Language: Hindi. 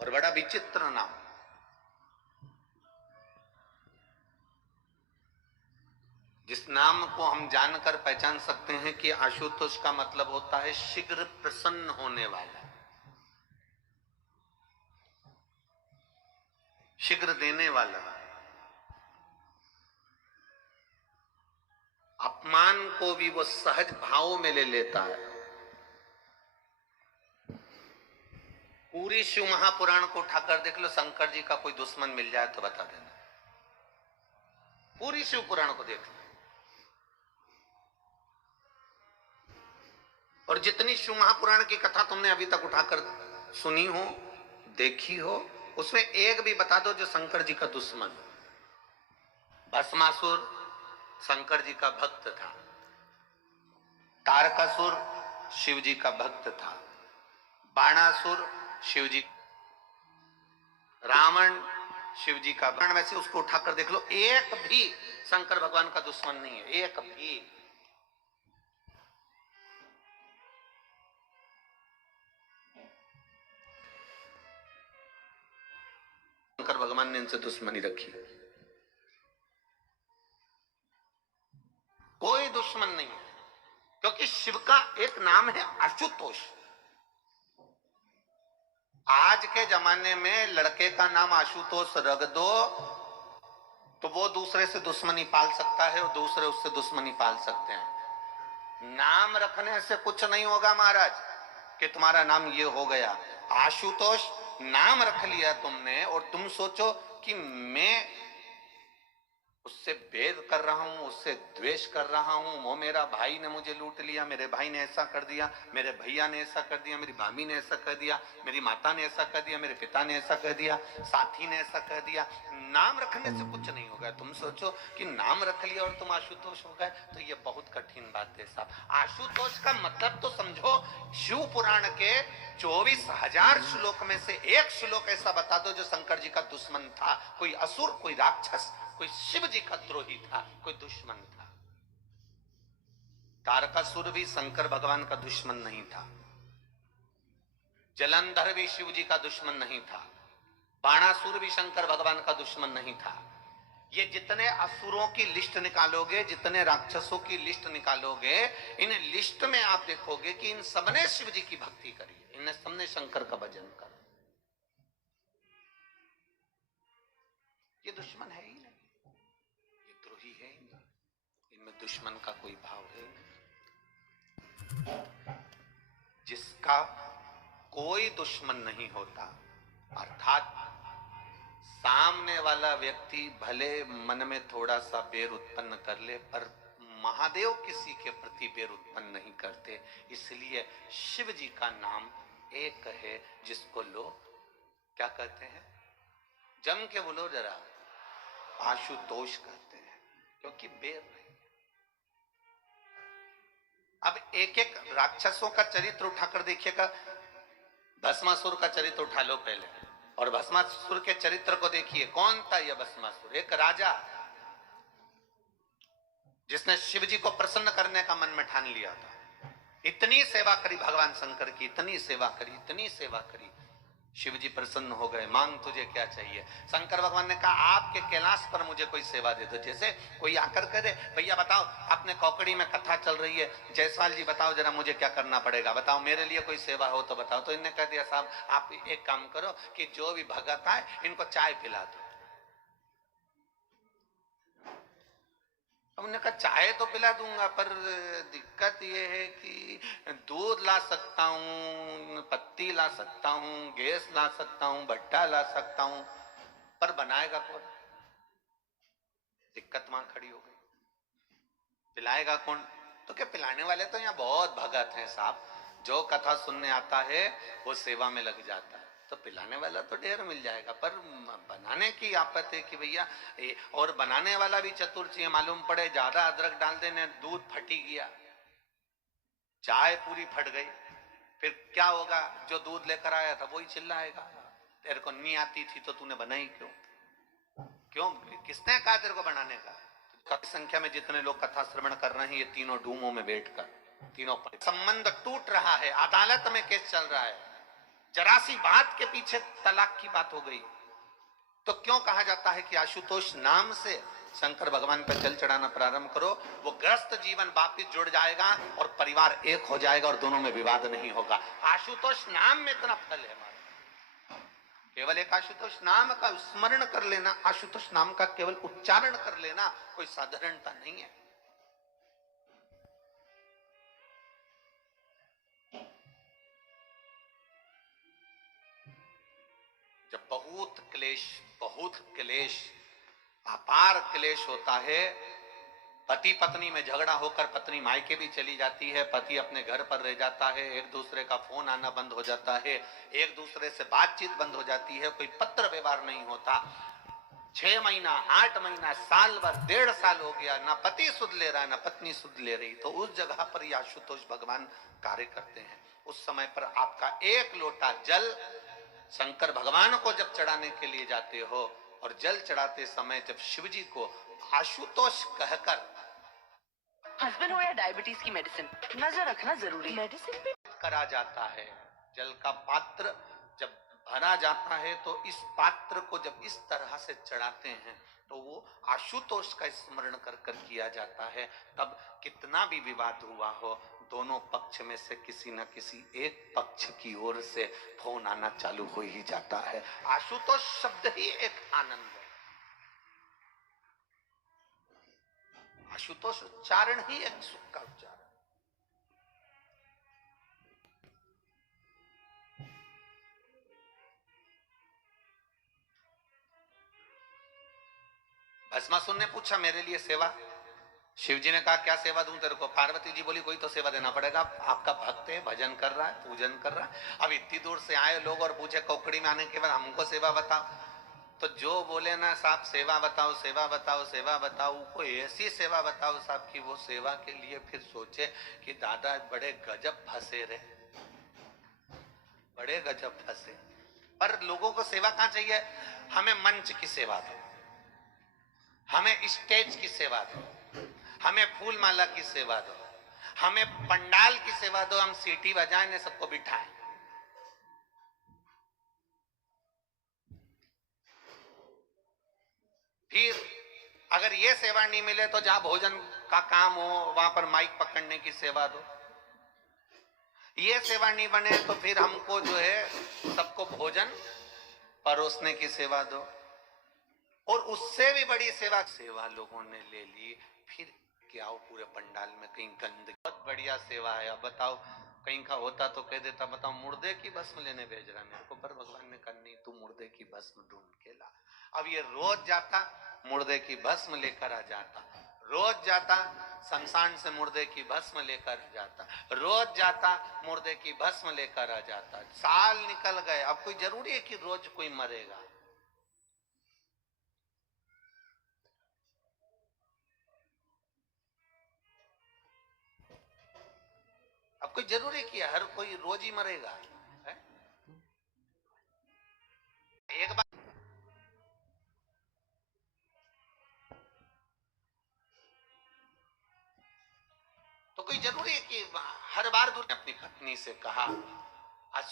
और बड़ा विचित्र नाम। जिस नाम को हम जानकर पहचान सकते हैं कि आशुतोष का मतलब होता है शीघ्र प्रसन्न होने वाला, शीघ्र देने वाला, अपमान को भी वो सहज भाव में ले लेता है। पूरी शिव महापुराण को उठाकर देख लो, शंकर जी का कोई दुश्मन मिल जाए तो बता देना। पूरी शिव पुराण को देख लो, और जितनी शिव महापुराण की कथा तुमने अभी तक उठाकर सुनी हो, देखी हो, उसमें एक भी बता दो जो शंकर जी का दुश्मन। भस्मासुर शंकर जी का भक्त था, तारकासुर शिव जी का भक्त था, बाणासुर शिव जी, रावण शिव जी का भक्त। वैसे उसको उठाकर देख लो, एक भी शंकर भगवान का दुश्मन नहीं है, एक भी। शंकर भगवान ने इनसे दुश्मनी रखी, कोई दुश्मन नहीं है, क्योंकि शिव का एक नाम है आशुतोष। आज के जमाने में लड़के का नाम आशुतोष रख दो तो वो दूसरे से दुश्मनी पाल सकता है और दूसरे उससे दुश्मनी पाल सकते हैं। नाम रखने से कुछ नहीं होगा महाराज कि तुम्हारा नाम ये हो गया। आशुतोष नाम रख लिया तुमने और तुम सोचो कि मैं उससे भेद कर रहा हूं, उससे द्वेष कर रहा हूं, वो मेरा भाई ने मुझे लूट लिया, मेरे भाई ने ऐसा कर दिया, मेरे भैया ने ऐसा कर दिया, मेरी भाभी ने ऐसा कर दिया, मेरी माता ने ऐसा कर दिया, मेरे पिता ने ऐसा कर दिया, साथी ने ऐसा कर दिया। नाम रखने से कुछ नहीं होगा। तुम सोचो कि नाम रख लिया और तुम आशुतोष हो गए, तो ये बहुत कठिन बात है साहब। आशुतोष का मतलब तो समझो, शिव पुराण के 24,000 श्लोक में से एक श्लोक ऐसा बता दो जो शंकर जी का दुश्मन था। कोई असुर, कोई राक्षस, कोई शिव जी का द्रोही था, कोई दुश्मन था। तारकासुर भी शंकर भगवान का दुश्मन नहीं था, जलंधर भी शिव जी का दुश्मन नहीं था, बाणासुर भी शंकर भगवान का दुश्मन नहीं था। ये जितने असुरों की लिस्ट निकालोगे, जितने राक्षसों की लिस्ट निकालोगे, इन लिस्ट में आप देखोगे कि इन सबने शिव जी की भक्ति करी, इन सबने शंकर का भजन करा। ये दुश्मन है ही नहीं, ये द्रोही है ही नहीं, इनमें दुश्मन का कोई भाव है नहीं। जिसका कोई दुश्मन नहीं होता, अर्थात सामने वाला व्यक्ति भले मन में थोड़ा सा बैर उत्पन्न कर ले, पर महादेव किसी के प्रति बैर उत्पन्न नहीं करते। इसलिए शिव जी का नाम एक है जिसको लोग क्या कहते हैं, जम के बोलो जरा, आशुतोष कहते हैं, क्योंकि बैर नहीं। अब एक एक राक्षसों का चरित्र उठाकर देखिएगा। भस्मासुर का चरित्र उठा लो पहले, और भस्मासुर के चरित्र को देखिए। कौन था यह भस्मासुर? एक राजा जिसने शिव जी को प्रसन्न करने का मन में ठान लिया था। इतनी सेवा करी भगवान शंकर की, इतनी सेवा करी, इतनी सेवा करी, शिव जी प्रसन्न हो गए। मांग तुझे क्या चाहिए? शंकर भगवान ने कहा आपके कैलाश पर मुझे कोई सेवा दे दो। जैसे कोई आकर कह दे, भैया बताओ अपने कौकड़ी में कथा चल रही है, जायसवाल जी बताओ जरा मुझे क्या करना पड़ेगा, बताओ मेरे लिए कोई सेवा हो तो बताओ। तो इन्होंने कह दिया साहब आप एक काम करो कि जो भी भगत आए इनको चाय पिला दो। हमने कहा चाय तो पिला दूंगा, पर दिक्कत यह है कि दूध ला सकता हूँ, पत्ती ला सकता हूँ, गैस ला सकता हूँ, भट्टा ला सकता हूँ, पर बनाएगा कौन? दिक्कत वहां खड़ी हो गई। पिलाएगा कौन? तो क्या पिलाने वाले तो यहाँ बहुत भगत हैं साहब, जो कथा सुनने आता है वो सेवा में लग जाता है, तो पिलाने वाला तो ढेर मिल जाएगा, पर बनाने की आपत्ति है कि भैया। और बनाने वाला भी चतुर चाहिए। मालूम पड़े ज्यादा अदरक डाल देने, दूध फटी गया, चाय पूरी फट गई, फिर क्या होगा? जो दूध लेकर आया था वही चिल्लाएगा, तेरे को नहीं आती थी तो तूने बनाई क्यों? क्यों? किसने कहा तेरे को बनाने का? काफी संख्या में जितने लोग कथा श्रवण कर रहे हैं, ये तीनों डूमों में बैठकर, तीनों पर संबंध टूट रहा है, अदालत में केस चल रहा है, जरा सी बात के पीछे तलाक की बात हो गई। तो क्यों कहा जाता है कि आशुतोष नाम से शंकर भगवान पर जल चढ़ाना प्रारंभ करो, वो ग्रस्त जीवन वापिस जुड़ जाएगा और परिवार एक हो जाएगा और दोनों में विवाद नहीं होगा। आशुतोष नाम में इतना फल है हमारा। केवल एक आशुतोष नाम का स्मरण कर लेना, आशुतोष नाम का केवल उच्चारण कर लेना कोई साधारणता नहीं है। जब बहुत क्लेश अपार क्लेश होता है, पति पत्नी में झगड़ा होकर पत्नी मायके भी चली जाती है, पति अपने घर पर रह जाता है, एक दूसरे का फोन आना बंद हो जाता है, एक दूसरे से बातचीत बंद हो जाती है, कोई पत्र व्यवहार नहीं होता, 6 महीना 8 महीना साल भर 1.5 साल हो गया, ना पति सुध ले रहा है ना पत्नी सुध ले रही, तो उस जगह पर ये आशुतोष भगवान कार्य करते हैं। उस समय पर आपका एक लोटा जल शंकर भगवान को जब चढ़ाने के लिए जाते हो और जल चढ़ाते समय जब शिव जी को आशुतोष कहकर, हस्बैंड हो या डायबिटीज की मेडिसिन नजर रखना जरूरी है। मेडिसिन भी करा जाता है। जल का पात्र जब भरा जाता है तो इस पात्र को जब इस तरह से चढ़ाते हैं तो वो आशुतोष का स्मरण कर कर किया जाता है। तब कितना भी विवाद हुआ हो, दोनों पक्ष में से किसी न किसी एक पक्ष की ओर से फोन आना चालू हो ही जाता है। आशुतोष शब्द ही एक आनंद है, आशुतोष उच्चारण ही एक सुख का उच्चारण। भस्मासुर ने पूछा मेरे लिए सेवा, शिव जी ने कहा क्या सेवा दूं तेरे को? पार्वती जी बोली कोई तो सेवा देना पड़ेगा, आपका भक्त है, भजन कर रहा है, पूजन कर रहा है, अब इतनी दूर से आए लोग और पूछे कोकड़ी में आने के बाद हमको सेवा बताओ, तो जो बोले ना साहब सेवा बताओ सेवा बताओ सेवा बताओ, कोई ऐसी सेवा बताओ साहब कि वो सेवा के लिए फिर सोचे कि दादा बड़े गजब फंसे रे, बड़े गजब फंसे। पर लोगों को सेवा कहां चाहिए? हमें मंच की सेवा दो, हमें स्टेज की सेवा दो, हमें फूल माला की सेवा दो, हमें पंडाल की सेवा दो, हम सीटी बजाएं ने सबको बिठाएं। फिर अगर ये सेवा नहीं मिले तो जहां भोजन का काम हो वहां पर माइक पकड़ने की सेवा दो। ये सेवा नहीं बने तो फिर हमको जो है सबको भोजन परोसने की सेवा दो। और उससे भी बड़ी सेवा लोगों ने ले ली। फिर क्या हो पूरे पंडाल में कहीं गंदगी, बहुत बढ़िया सेवा है। अब बताओ कहीं का होता तो कह देता बताओ मुर्दे की भस्म लेने भेज रहा मेरे को, पर भगवान ने कहा नहीं तू मुर्दे की भस्म ढूंढ के ला। अब ये रोज जाता मुर्दे की भस्म लेकर आ जाता, रोज जाता शमशान से मुर्दे की भस्म लेकर आ जाता, रोज जाता मुर्दे की भस्म लेकर आ जाता। साल निकल गए, अब कोई जरूरी है कि रोज कोई मरेगा? अब कोई जरूरी किया हर कोई रोज ही मरेगा है? एक बार तो कोई जरूरी है कि हर बार अपनी पत्नी से कहा आज